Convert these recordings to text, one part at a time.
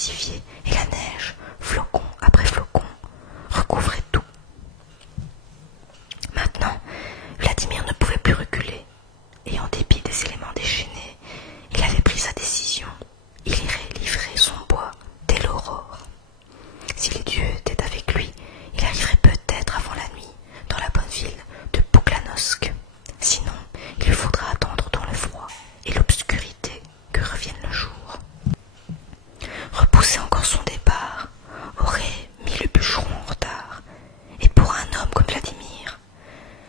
s'intensifiait et la neige, flocon après flocon, recouvrait tout. Maintenant, Vladimir ne pouvait plus reculer, et en dépit des éléments déchaînés, il avait pris sa décision. Il irait livrer son bois dès l'aurore. Si les dieux étaient avec lui, il arriverait peut-être avant la nuit dans la bonne ville de Bouklanosk. Sinon, il lui faudra attendre dans le froid et l'obscurité que revienne le jour. Repousser encore son départ aurait mis le bûcheron en retard, et pour un homme comme Vladimir,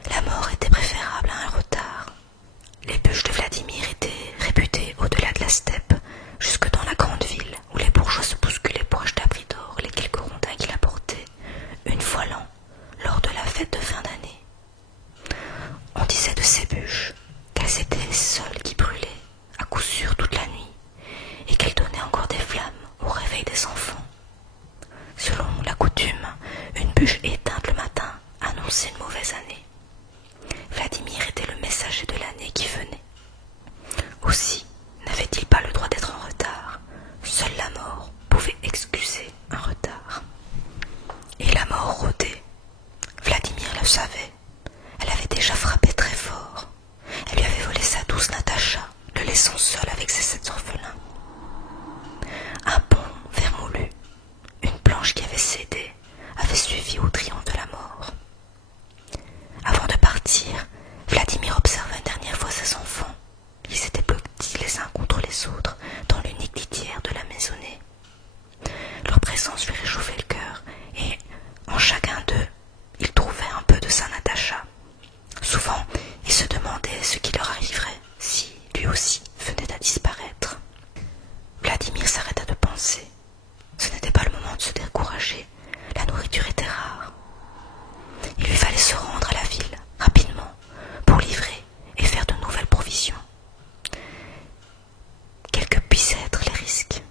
la mort était préférable à un retard. Les bûches de Vladimir étaient réputées au-delà de la steppe, jusque dans la grande ville, où les bourgeois se bousculaient pour acheter à prix d'or les quelques rondins qu'il apportait, une fois l'an, lors de la fête de fin d'année. On disait de ces bûches qu'elles étaient les seules qui brûlaient, à coup sûr toute la nuit, et qu'elles donnaient encore des flammes au réveil des enfants. Selon la coutume, une bûche éteinte le matin annonçait une mauvaise année. Vladimir était le messager de l'année qui venait. Aussi n'avait-il pas le droit d'être en retard. Seule la mort pouvait excuser un retard. Et la mort rôdait. Vladimir le savait. Elle avait déjà frappé très fort. Elle lui avait volé sa douce Natacha, le laissant seul avec ses 7 orphelins. Un pont vermoulu, une planche qui avait cédé, avait suivi au triomphe de la mort. Avant de partir, Vladimir observa une dernière fois ses enfants. Ils étaient blottis les uns contre les autres dans l'unique litière de la maisonnée. Leur présence lui réchauffait le cœur et, en chacun d'eux, il trouvait un peu de sa Natacha. Souvent, il se demandait ce qui leur arriverait si, lui aussi, venait à disparaître. Vladimir s'arrêta de penser. Ce n'était pas le moment de se décourager. La nourriture était rare. Il lui fallait se rendre à la ville, rapidement, pour livrer et faire de nouvelles provisions. Quels que puissent être les risques.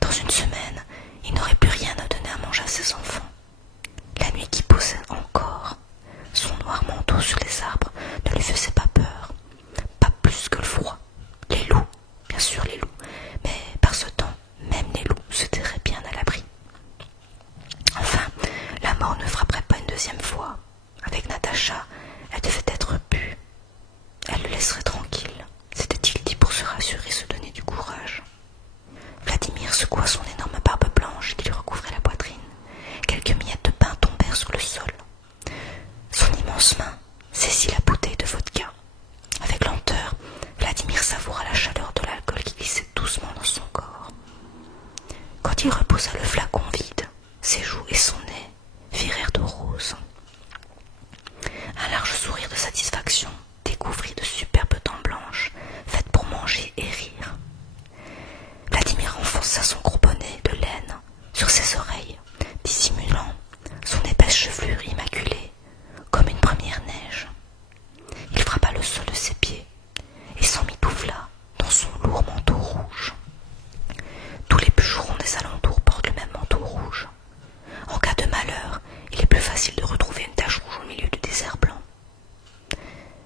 Dans une semaine, il n'aurait plus rien à donner à manger à ses enfants. La nuit qui posait encore, son noir manteau sur les arbres ne lui faisait pas peur, pas plus que le froid. Les loups, bien sûr les loups, mais par ce temps, même les loups se tiraient bien à l'abri. Enfin, la mort ne frapperait pas une deuxième fois. Avec Natacha, elle devait être bue. Elle le laisserait tranquille, s'était-il dit pour se rassurer et se donner du courage. Vladimir secoua son énorme barbe blanche qui lui recouvrait la poitrine. Quelques miettes de pain tombèrent sur le sol. Son immense main saisit la bouteille de vodka. Avec lenteur, Vladimir savoura la chaleur de l'alcool qui glissait doucement dans son corps. Quand il reposa le flacon vide, ses joues et son nez virèrent de rose. Un large sourire de satisfaction découvrit de superbes dents blanches, faites pour manger et rire. Vladimir enfonça son gros bonnet de laine sur ses oreilles, dissimulant son épaisse chevelure immaculée, comme une première neige. Il frappa le sol de ses pieds et s'emmitoufla dans son lourd manteau rouge. Tous les bûcherons des alentours portent le même manteau rouge. En cas de malheur, il est plus facile de retrouver une tache rouge au milieu du désert blanc.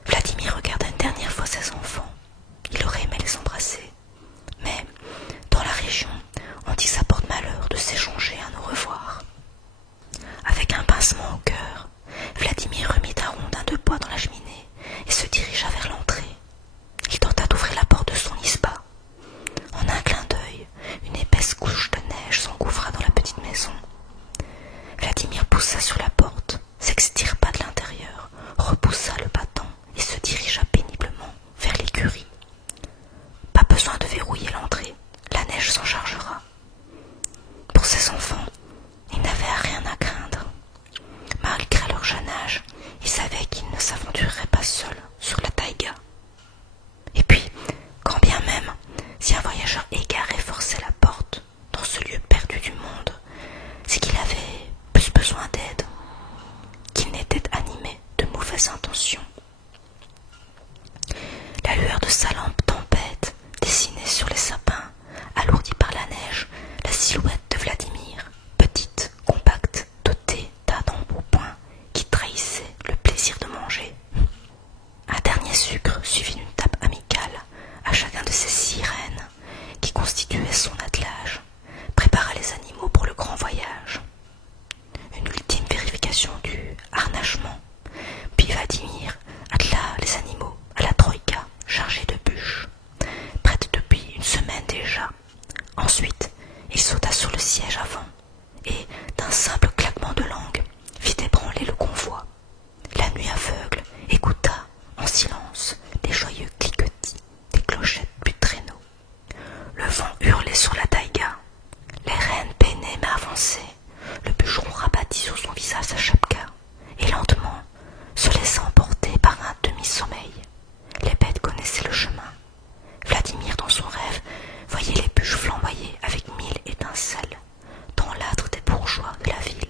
Vladimir regarda une dernière fois ses enfants. Il aurait aimé les embrasser. Mais, dans la région, on dit ça porte malheur de s'échanger un au revoir. Avec un pincement au cœur, Vladimir remit un rondin de bois dans la cheminée et se dirigea vers l'entrée. Il tenta d'ouvrir la porte de son isba. En un clin d'œil, une épaisse couche de neige s'engouffra dans la petite maison. Vladimir poussa sur la porte, s'extirpa de l'intérieur, repoussa le battant et se dirigea péniblement vers l'écurie. Pas besoin de verrouiller l'entrée, la neige s'en chargera. Pour ses enfants, ils n'avaient rien à craindre. Malgré leur jeune âge, ils savaient qu'ils ne s'aventureraient pas seuls sur la taïga. Et puis, quand bien même, si un voyageur égaré forçait la porte dans ce lieu perdu du monde, c'est qu'il avait plus besoin d'aide qu'il n'était animé de mauvaises intentions. La lueur de sa lampe tempête dessinait sur les sapins Ensuite, il sauta sur le siège avant et, d'un simple claquement de langue, fit ébranler le convoi. La nuit aveugle écouta, en silence, les joyeux cliquetis des clochettes du traîneau. Le vent hurlait sur la taïga. Les rennes peinaient mais avançaient. Le bûcheron rabattit sur son visage sa chapka et lentement se laissa emporter par un demi-sommeil. Les bêtes connaissaient le chemin. Vladimir, dans son rêve, voyait les bûches flamboyer avec 1000 étincelles dans l'âtre des bourgeois de la ville.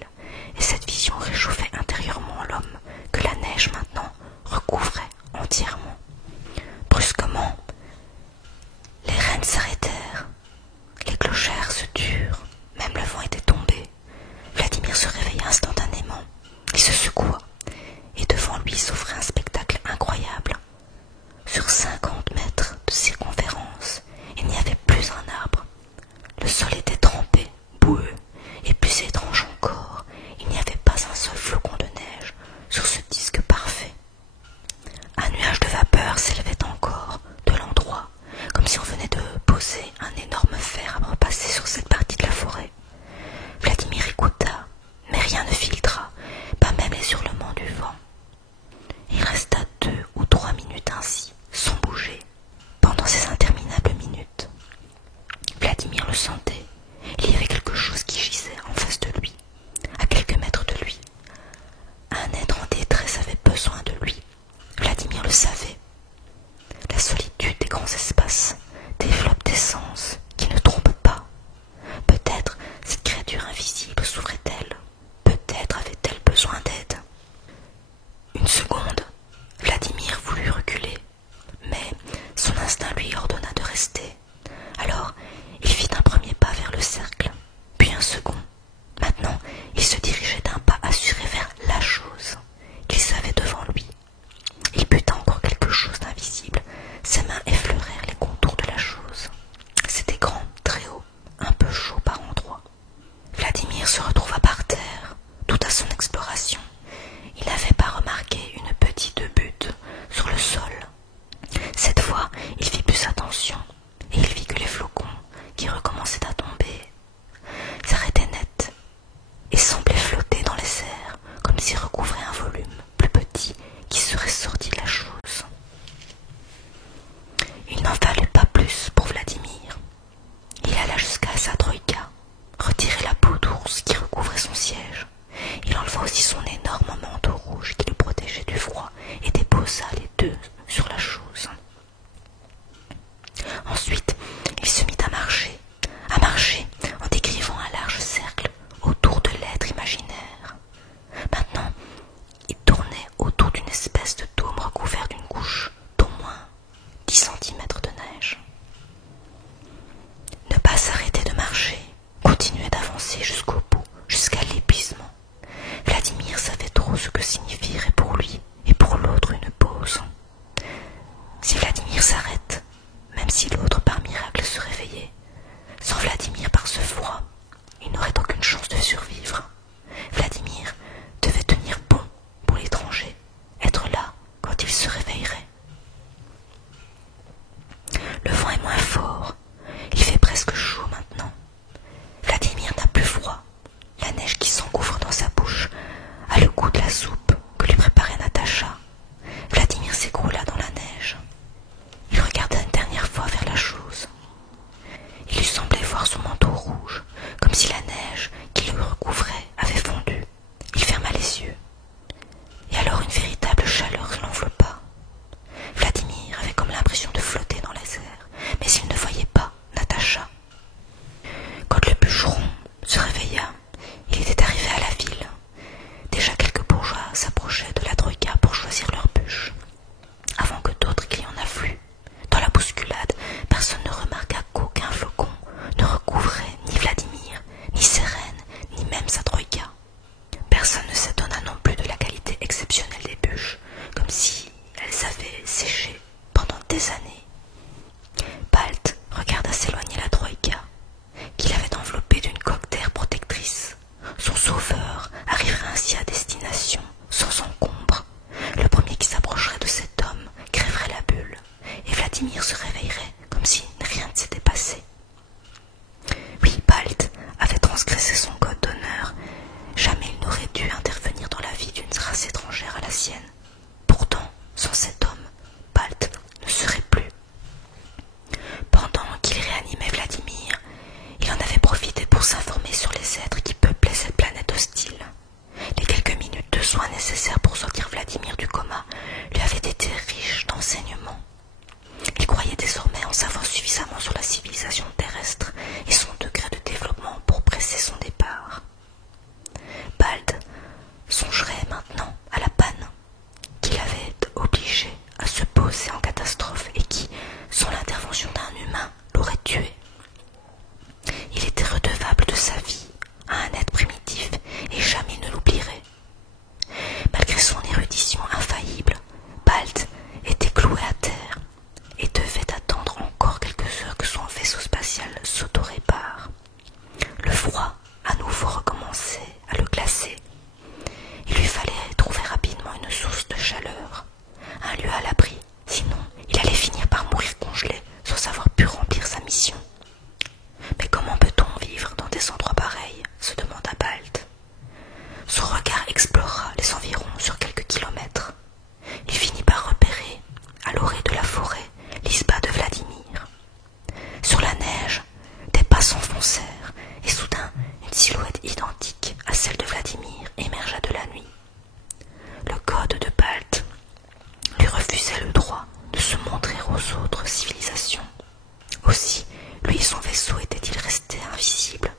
son vaisseau était-il resté invisible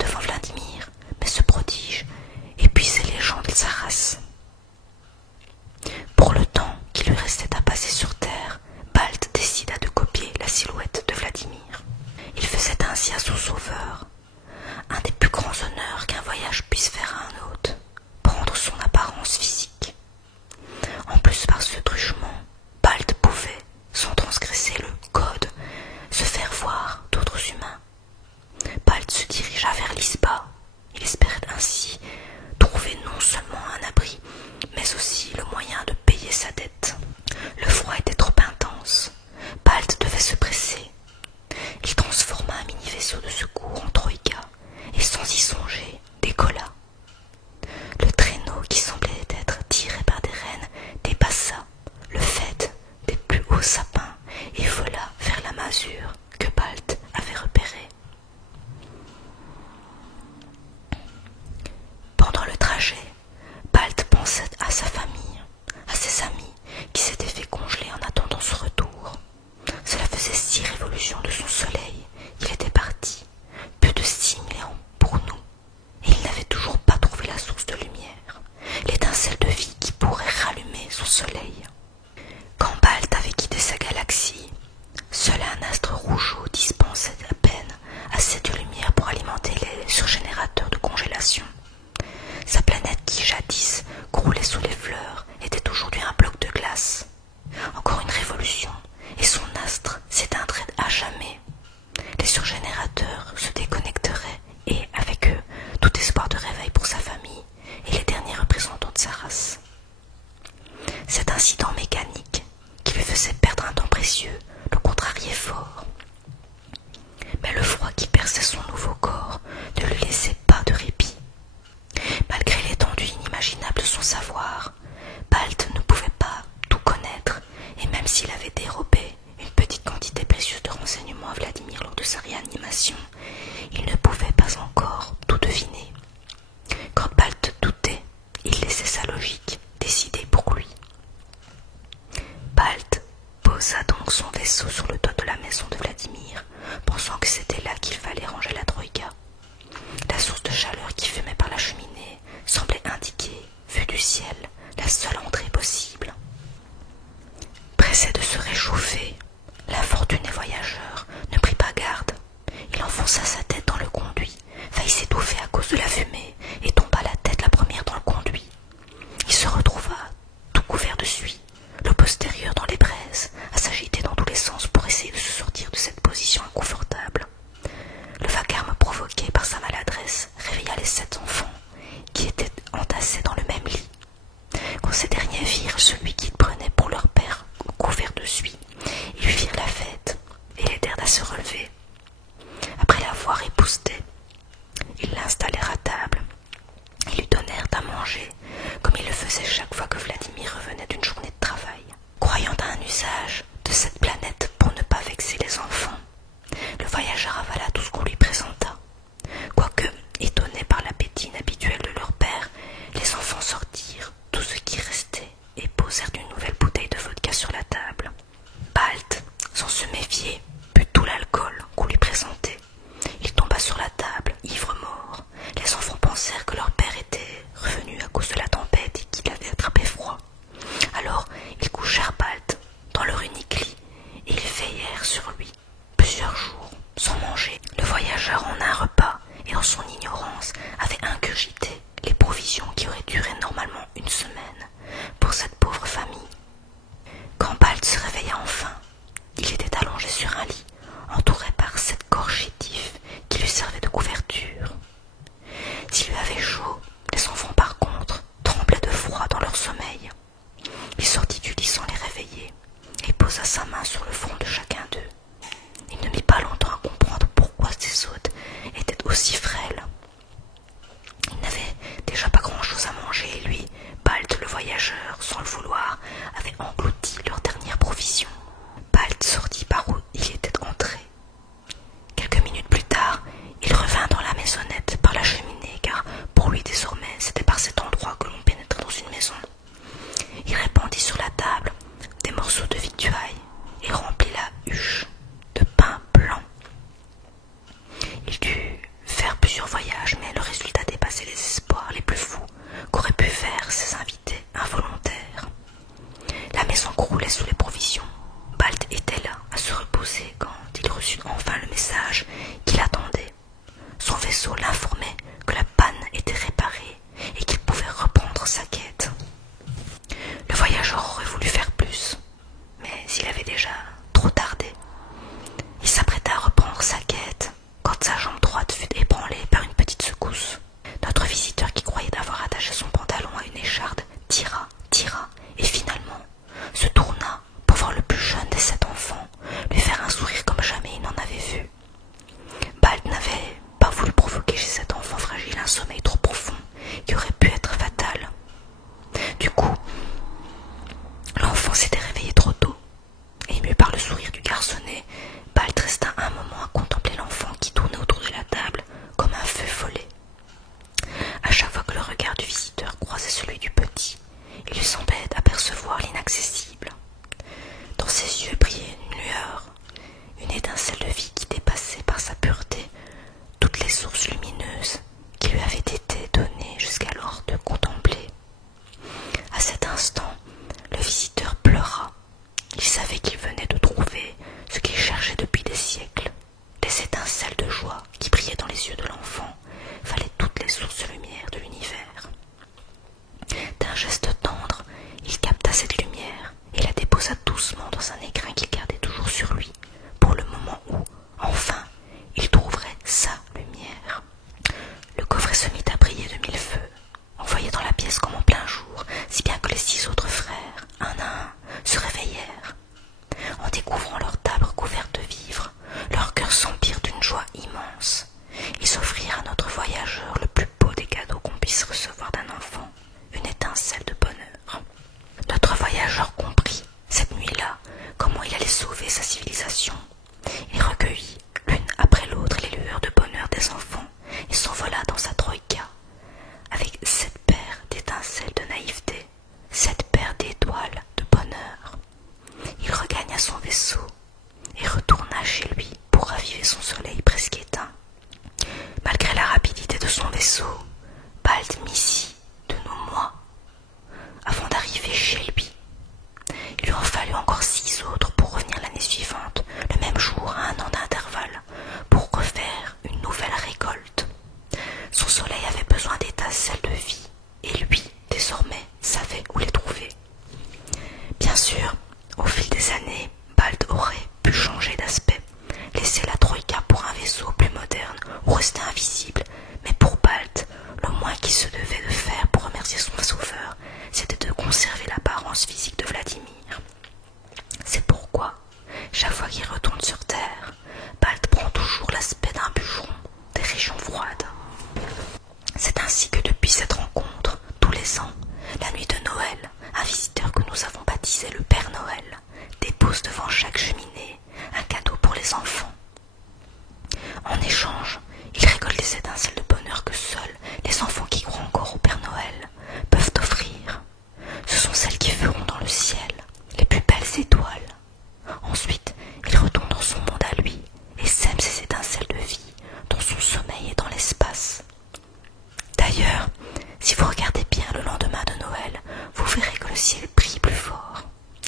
devant Vladimir, mais ce prodige épuisait les gens de sa race. Pour le temps qui lui restait à passer sur Terre, Balt décida de copier la silhouette de Vladimir. Il faisait ainsi à son sauveur un des plus grands honneurs qu'un voyage puisse faire à un hôte, prendre son apparence physique. En plus, par ce truchement, Balt pouvait, sans transgresser le code, se faire voir d'autres humains. Balt se dirigea vers l'Isba. Il espérait ainsi trouver non seulement un abri, mais aussi le moyen de payer sa dette. Le froid était trop intense. Balt devait se presser. Il transforma un mini-vaisseau de secours en troïka et sans y songer, décolla. Le traîneau qui semblait être tiré par des rennes dépassa le faîte des plus hauts sapins et vola vers la masure que Balt avait repérée. Pendant le trajet, Balt pensait à sa famille, à ses amis qui s'étaient fait congeler en attendant ce retour. Cela faisait 6 révolutions de son soleil. Il était parti, plus de 6000 ans pour nous, et il n'avait toujours pas trouvé la source de lumière, l'étincelle de vie qui pourrait rallumer son soleil. Quand Balt avait quitté sa galaxie, seul un astre rougeau dispensait à peine assez de lumière pour alimenter les surgénérateurs de congélation. Sa planète qui jadis croulait sous les fleurs était aujourd'hui un bloc de glace. Encore une révolution, et son astre s'éteindrait à jamais. Les surgénérateurs se déconnecteraient et, avec eux, tout espoir de réveil pour sa famille et les derniers représentants de sa race. Cet incident mécanique, qui lui faisait perdre un temps précieux, le contrariait fort. Mais le froid qui perçait son nouveau corps ne lui laissait pas de répit. Malgré l'étendue inimaginable de son savoir, Balt ne pouvait pas tout connaître, et même s'il avait dérobé une petite quantité précieuse de renseignements à Vladimir lors de sa réanimation, il ne pouvait pas encore tout deviner. Quand Balt doutait, il laissait sa logique décider pour lui. Balt posa donc son vaisseau sur le toit de la maison de Vladimir, pensant que c'était là qu'il fallait ranger la troïka. La source de chaleur qui fumait par la cheminée semblait indiquer, vue du ciel, la seule entrée possible. Pressé de se réchauffer, l'infortuné voyageur ne prit pas garde. Il enfonça sa tête dans le conduit, faillit s'étouffer à cause de la fumée et tomba la tête la première dans le conduit. Il se retrouva tout couvert de suie, le postérieur dans les braises, à s'agiter dans tous les sens pour essayer de se sortir de cette position inconfortable. Le vacarme provoqué par sa maladresse réveilla les 7 enfants, qui étaient entassés dans le même lit. Quand ces derniers virent celui qu'ils prenaient pour leur père couvert de suie, ils lui firent la fête et l'aidèrent à se relever. Après l'avoir épousseté, ils l'installèrent à table et lui donnèrent à manger, comme ils le faisaient chaque fois que Vladimir revenait d'une journée de travail. Croyant à un usage de cette planète pour ne pas vexer les enfants, le voyageur avala tout ce qu'on lui présenta. Quoique étonnés par l'appétit inhabituel de leur père, les enfants sortirent tout ce qui restait et posèrent une nouvelle bouteille de vodka sur la table. Balt, sans se méfier, but tout l'alcool qu'on lui présentait. Il tomba sur la table, ivre-mort. Les enfants pensèrent que leur père était revenu à cause de la tempête et qu'il avait attrapé froid. Alors, ils couchèrent Balt dans leur unique lit et ils veillèrent sur lui plusieurs jours sans manger. Le voyageur en un repas et en son ignorance avait ingurgité les provisions qui auraient duré normalement une semaine pour cette pauvre famille. Quand Balt se réveilla enfin, il était allongé sur un lit, entouré par 7 corps chétifs qui lui servaient de couverture. S'il lui avait chaud, les enfants par contre tremblaient de froid dans leur sommeil. Il sortit du lit sans les réveiller et posa sa main sur le front de chacun d'eux. Il ne mit pas longtemps à comprendre pourquoi ces hôtes étaient aussi frêles. Ils n'avaient message qui l'attendait. Son vaisseau l'informait que la panne était réparée et qu'il pouvait reprendre sa quête. Le voyageur aurait voulu faire plus, mais il avait déjà trop tardé. Il s'apprêta à reprendre sa quête quand sa jambe droite fut ébranlée par une petite secousse. Notre visiteur, qui croyait avoir attaché son pantalon à une écharde, tira, et finalement se tourna pour voir le plus jeune des 7 enfants lui faire un sourire comme jamais il n'en avait vu. Bald n'avait pas voulu provoquer chez cet enfant fragile un sommeil trop profond qui aurait pu être fatal. Du coup, l'enfant s'était réveillé trop tôt. Ému par le sourire du garçonnet, Bald resta un moment à contempler l'enfant qui tournait autour de la table comme un feu follet. À chaque fois que le regard du visiteur croisait celui du petit, il lui semblait apercevoir l'inaccessible. Dans ses yeux brillait une lueur, une étincelle de vie qui dépassait par sa pureté toutes les sources lumineuses qui lui avaient été données jusqu'alors de contempler. À cet instant, le visiteur pleura. Il savait qu'il venait de trouver ce qu'il cherchait depuis des siècles. Des étincelles de joie qui brillaient dans les yeux de l'enfant valaient toutes les sources de lumière de l'univers. D'un geste tendre, il capta cette lumière et la déposa doucement dans un écrin qu'il gardait toujours sur lui, pour le moment où, enfin, il trouverait sa lumière. Le coffret se mit à briller de 1000 feux. On voyait dans la pièce comme en plein jour, si bien que les 6 autres frères, un à un, se réveillèrent. En découvrant leur table couverte de vivres, leurs cœurs s'empirent d'une joie immense. Ils offrirent à notre voyageur le plus beau des cadeaux qu'on puisse recevoir d'un enfant, une étincelle de bonheur. Notre voyageur comprit, cette nuit-là, comment il allait sauver sa civilisation. Il recueillit, l'une après l'autre, les lueurs de bonheur des enfants et s'envola dans sa troïka, avec 7 paires d'étincelles de naïveté, 7 paires d'étoiles de bonheur. Il regagna son vaisseau et retourna chez lui pour raviver son soleil presque éteint. Malgré la rapidité de son vaisseau, Bald mit de nos mois avant d'arriver chez lui. Il lui en fallut encore 6 autres pour revenir l'année suivante, le même jour à 1 an d'intervalle, pour refaire une nouvelle récolte. Son soleil avait besoin d'étincelles de vie, et lui, désormais, savait où les trouver. Bien sûr, au fil des années, Bald aurait pu changer d'aspect, laisser la Troïka pour un vaisseau plus moderne ou rester invisible, mais pour Bald, le moins qu'il se devait de faire pour remercier son sauveur, c'était de conserver l'apparence physique de Vladimir. C'est pourquoi, chaque fois qu'il retourne sur Terre, Bald prend toujours l'aspect d'un bûcheron des régions froides. C'est ainsi que depuis cette rencontre, tous les ans, la nuit de Noël, un visiteur que nous avons baptisé le Père Noël dépose devant chaque cheminée un cadeau pour les enfants. En échange, il récolte les étincelles de bonheur que seuls les enfants qui croient encore au Père Noël peuvent offrir. Ce sont celles qui feront dans le ciel les plus belles étoiles. Ensuite, il retourne dans son monde à lui et sème ses étincelles de vie dans son sommeil et dans l'espace. D'ailleurs, si vous regardez bien le lendemain de Noël, vous verrez que le ciel brille plus fort.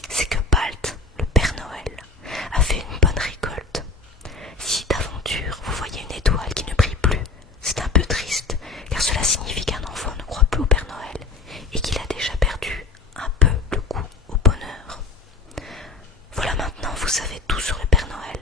C'est que Bald, le Père Noël, a fait une bonne récolte. Si d'aventure vous voyez une étoile qui ne brille plus, c'est un peu triste, car cela signifie qu'un enfant ne croit plus au Père Noël et qu'il a déjà perdu un peu le goût au bonheur. Voilà, maintenant vous savez tout sur le Père Noël.